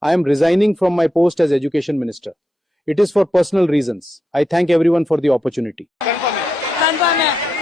I am resigning from my post as Education Minister. It is for personal reasons. I thank everyone for the opportunity. Confirm.